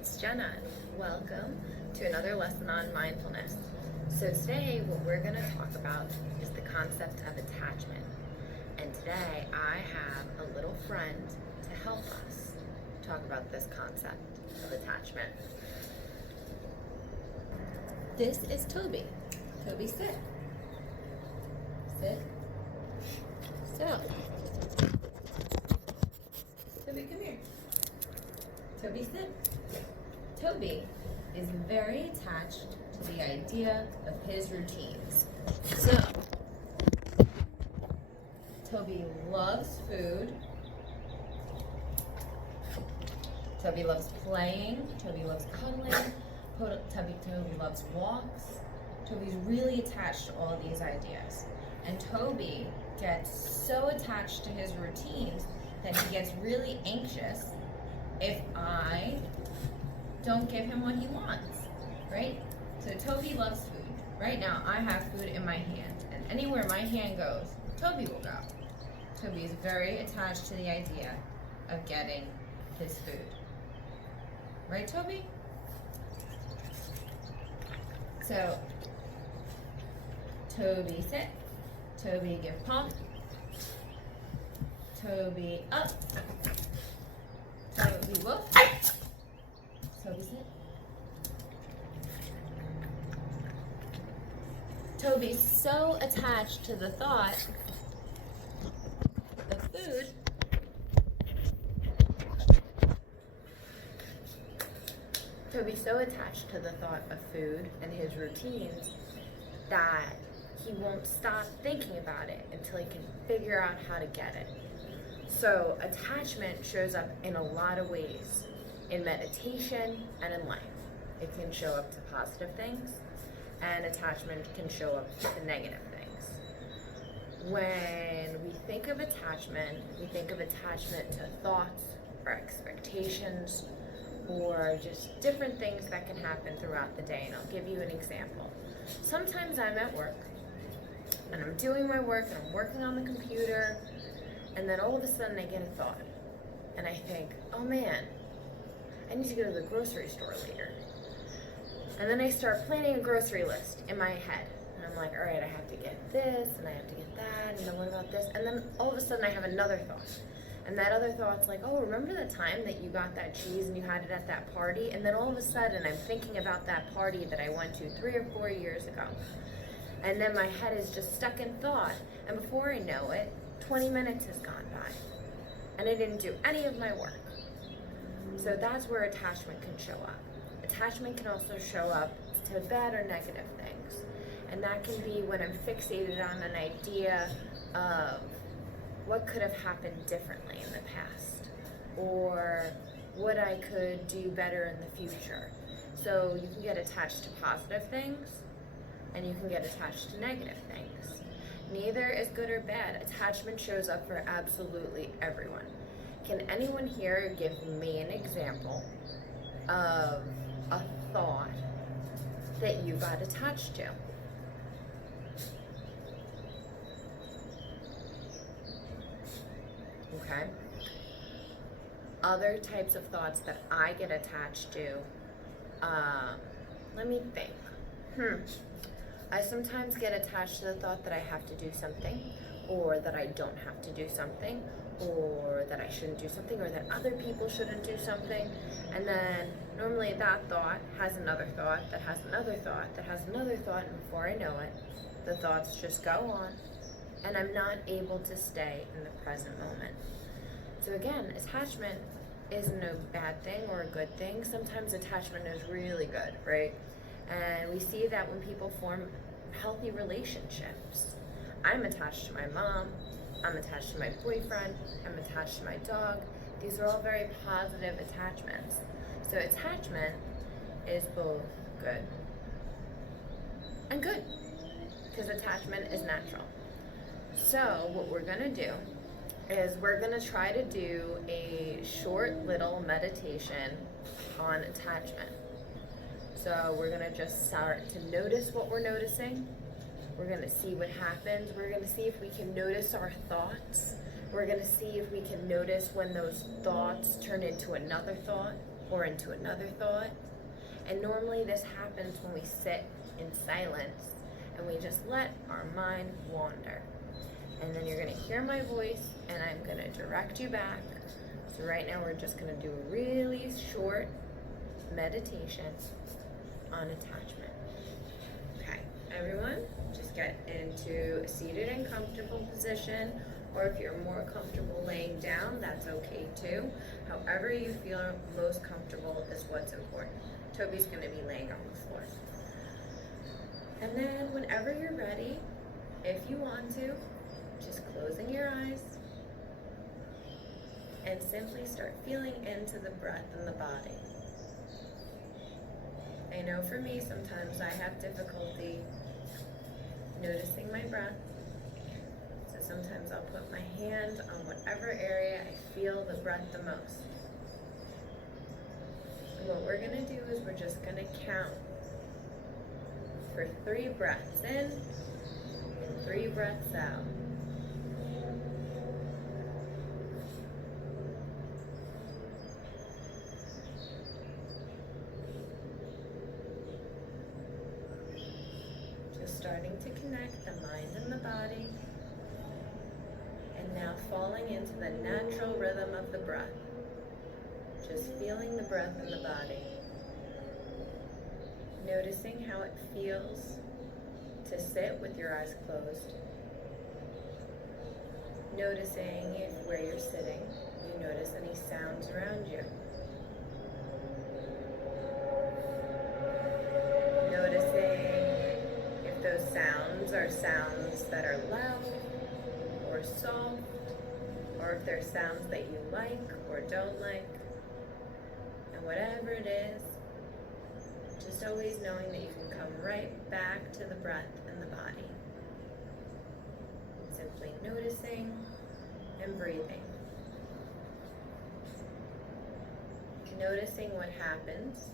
it's Jenna. Welcome to another lesson on mindfulness. So today what we're going to talk about is the concept of attachment. And today I have a little friend to help us talk about this concept of attachment. This is Toby. Toby, sit. Sit. Still. Toby, come here. Toby, sit. Toby is very attached to the idea of his routines. So, Toby loves food. Toby loves playing. Toby loves cuddling. Toby loves walks. Toby's really attached to all these ideas. And Toby gets so attached to his routines that he gets really anxious if I don't give him what he wants, right? So Toby loves food. Right now, I have food in my hand, and anywhere my hand goes, Toby will go. Toby is very attached to the idea of getting his food. Right, Toby? So, Toby sit. Toby give pump. Toby up. Toby woof. Toby sit. Toby's so attached to the thought of food Toby's so attached to the thought of food and his routines that he won't stop thinking about it until he can figure out how to get it. So attachment shows up in a lot of ways, in meditation and in life. It can show up to positive things, and attachment can show up to negative things. When we think of attachment to thoughts or expectations or just different things that can happen throughout the day. And I'll give you an example. Sometimes I'm at work and I'm doing my work and I'm working on the computer, and then all of a sudden I get a thought and I think, oh man, I need to go to the grocery store later. And then I start planning a grocery list in my head. And I'm like, all right, I have to get this and I have to get that, and then what about this? And then all of a sudden I have another thought. And that other thought's like, oh, remember the time that you got that cheese and you had it at that party? And then all of a sudden I'm thinking about that party that I went to 3 or 4 years ago. And then my head is just stuck in thought. And before I know it, 20 minutes has gone by. And I didn't do any of my work. So that's where attachment can show up. Attachment can also show up to bad or negative things. And that can be when I'm fixated on an idea of what could have happened differently in the past, or what I could do better in the future. So you can get attached to positive things, and you can get attached to negative things. Neither is good or bad. Attachment shows up for absolutely everyone. Can anyone here give me an example of a thought that you got attached to? Okay. Other types of thoughts that I get attached to, let me think. I sometimes get attached to the thought that I have to do something, or that I don't have to do something, or that I shouldn't do something, or that other people shouldn't do something. And then normally that thought has another thought, that has another thought, that has another thought, and before I know it, the thoughts just go on, and I'm not able to stay in the present moment. So again, attachment isn't a bad thing or a good thing. Sometimes attachment is really good, right? And we see that when people form healthy relationships. I'm attached to my mom, I'm attached to my boyfriend, I'm attached to my dog. These are all very positive attachments. So attachment is both good and good, because attachment is natural. So what we're gonna do is we're gonna try to do a short little meditation on attachment. So we're gonna just start to notice what we're noticing. We're gonna see what happens. We're gonna see if we can notice our thoughts. We're gonna see if we can notice when those thoughts turn into another thought. or into another thought. And normally this happens when we sit in silence and we just let our mind wander. And then you're going to hear my voice and I'm going to direct you back. So right now we're just going to do a really short meditation on attachment. Okay, everyone, just get into a seated and comfortable position, or if you're more comfortable laying down, that's okay too. However you feel most comfortable is what's important. Toby's going to be laying on the floor. And then whenever you're ready, if you want to, just closing your eyes and simply start feeling into the breath in the body. I know for me, sometimes I have difficulty noticing my breath. So sometimes I'll put my hand on whatever area I feel the breath the most. And what we're gonna do is we're just gonna count for 3 breaths in and 3 breaths out. Starting to connect the mind and the body, and now falling into the natural rhythm of the breath. Just feeling the breath in the body. Noticing how it feels to sit with your eyes closed. Noticing if where you're sitting, you notice any sounds around you. Those sounds are sounds that are loud or soft, or if they're sounds that you like or don't like. And whatever it is, just always knowing that you can come right back to the breath in the body. Simply noticing and breathing. Noticing what happens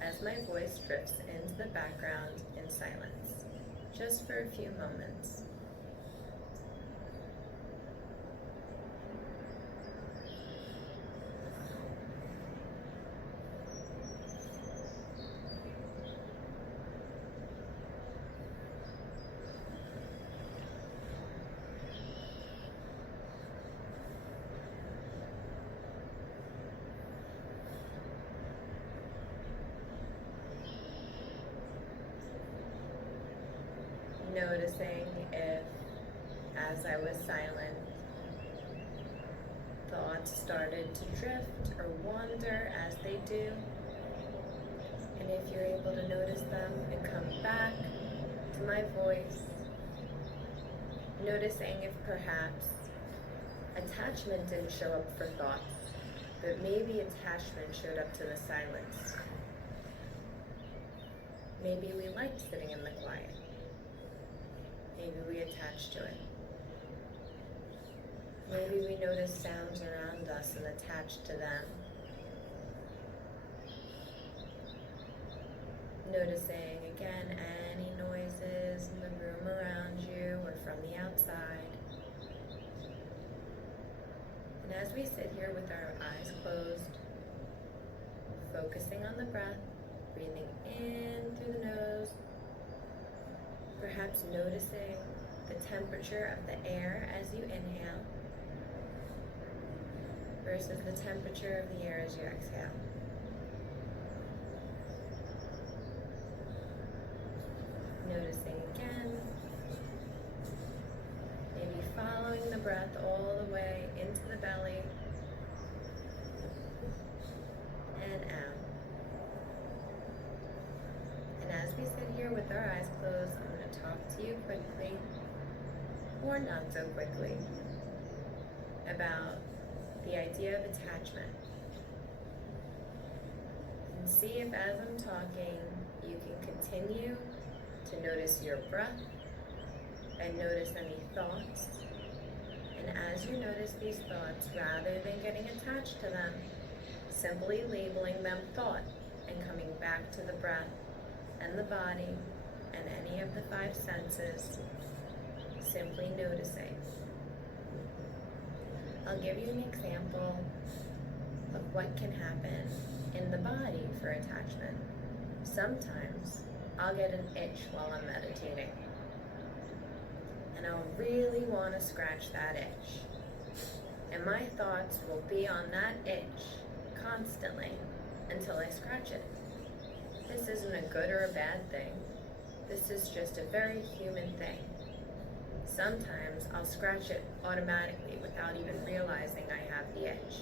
as my voice drifts into the background in silence, just for a few moments. Noticing if, as I was silent, thoughts started to drift or wander as they do. And if you're able to notice them and come back to my voice, noticing if perhaps attachment didn't show up for thoughts, but maybe attachment showed up to the silence. Maybe we liked sitting in the quiet. Maybe we attach to it. Maybe we notice sounds around us and attach to them. Noticing again any noises in the room around you or from the outside. And as we sit here with our eyes closed, focusing on the breath, breathing in through the nose, perhaps noticing the temperature of the air as you inhale versus the temperature of the air as you exhale. Noticing again, maybe following the breath all the way into the belly and out. And as we sit here with our eyes closed, I'm going to talk to you quickly, or not so quickly, about the idea of attachment. And see if as I'm talking, you can continue to notice your breath and notice any thoughts. And as you notice these thoughts, rather than getting attached to them, simply labeling them thought and coming back to the breath and the body and any of the 5 senses, simply noticing. I'll give you an example of what can happen in the body for attachment. Sometimes I'll get an itch while I'm meditating, and I'll really want to scratch that itch. And my thoughts will be on that itch constantly until I scratch it. This isn't a good or a bad thing. This is just a very human thing. Sometimes I'll scratch it automatically without even realizing I have the itch.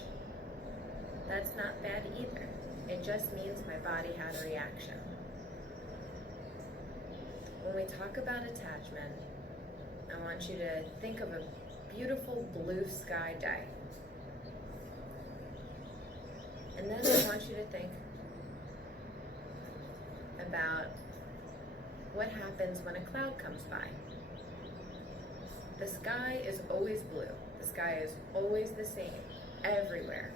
That's not bad either. It just means my body had a reaction. When we talk about attachment, I want you to think of a beautiful blue sky day. And then I want you to think about what happens when a cloud comes by. The sky is always blue. The sky is always the same, everywhere.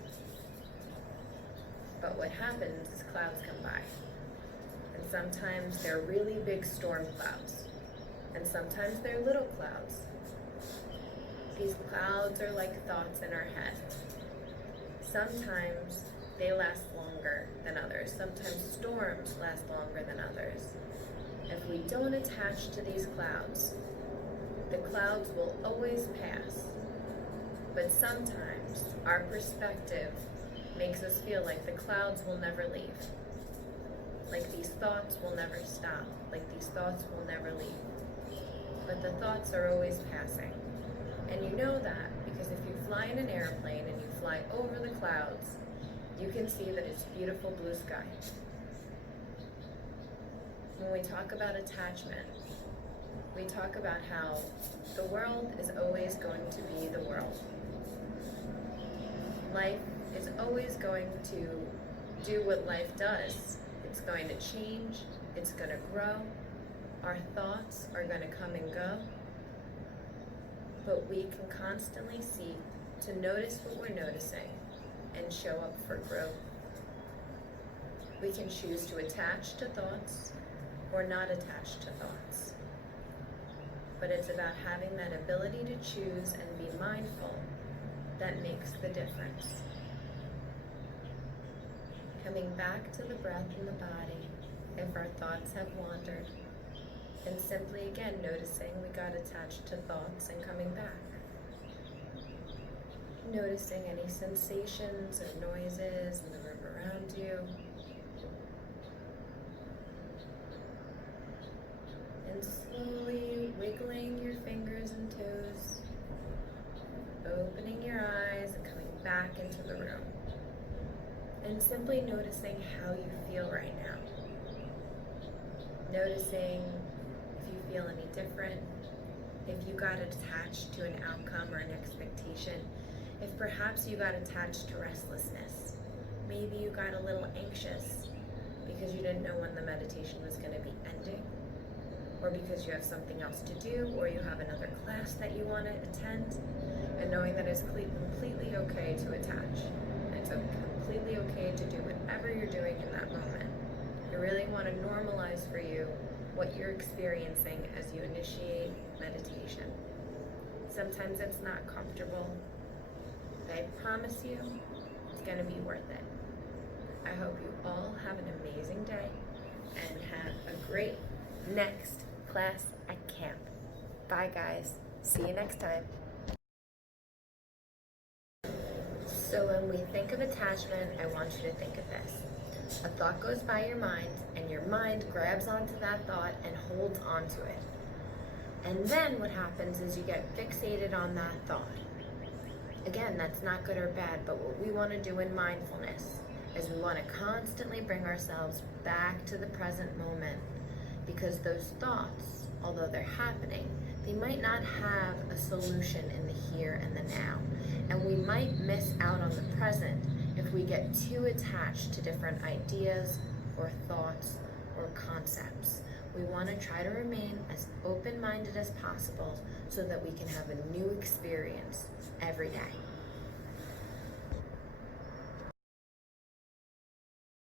But what happens is clouds come by. And sometimes they're really big storm clouds. And sometimes they're little clouds. These clouds are like thoughts in our head. Sometimes they last longer than others. Sometimes storms last longer than others. If we don't attach to these clouds, the clouds will always pass. But sometimes our perspective makes us feel like the clouds will never leave. Like these thoughts will never stop. Like these thoughts will never leave. But the thoughts are always passing. And you know that because if you fly in an airplane and you fly over the clouds, you can see that it's beautiful blue sky. When we talk about attachment, we talk about how the world is always going to be the world. Life is always going to do what life does. It's going to change, it's going to grow, our thoughts are going to come and go, but we can constantly seek to notice what we're noticing and show up for growth. We can choose to attach to thoughts or not attach to thoughts. But it's about having that ability to choose and be mindful that makes the difference. Coming back to the breath in the body if our thoughts have wandered, and simply again noticing we got attached to thoughts and coming back. Noticing any sensations or noises in the room around you. And slowly wiggling your fingers and toes, opening your eyes and coming back into the room. And simply noticing how you feel right now. Noticing if you feel any different, if you got attached to an outcome or an expectation, if perhaps you got attached to restlessness. Maybe you got a little anxious because you didn't know when the meditation was going to be ending, or because you have something else to do, or you have another class that you want to attend, and knowing that it's completely okay to attach. It's completely okay to do whatever you're doing in that moment. I really want to normalize for you what you're experiencing as you initiate meditation. Sometimes it's not comfortable, but I promise you it's going to be worth it. I hope you all have an amazing day and have a great next class at camp. Bye guys. See you next time. So when we think of attachment, I want you to think of this. A thought goes by your mind, and your mind grabs onto that thought and holds onto it. And then what happens is you get fixated on that thought. Again, that's not good or bad, but what we want to do in mindfulness is we want to constantly bring ourselves back to the present moment, because those thoughts, although they're happening, they might not have a solution in the here and the now. And we might miss out on the present if we get too attached to different ideas or thoughts or concepts. We want to try to remain as open-minded as possible so that we can have a new experience every day.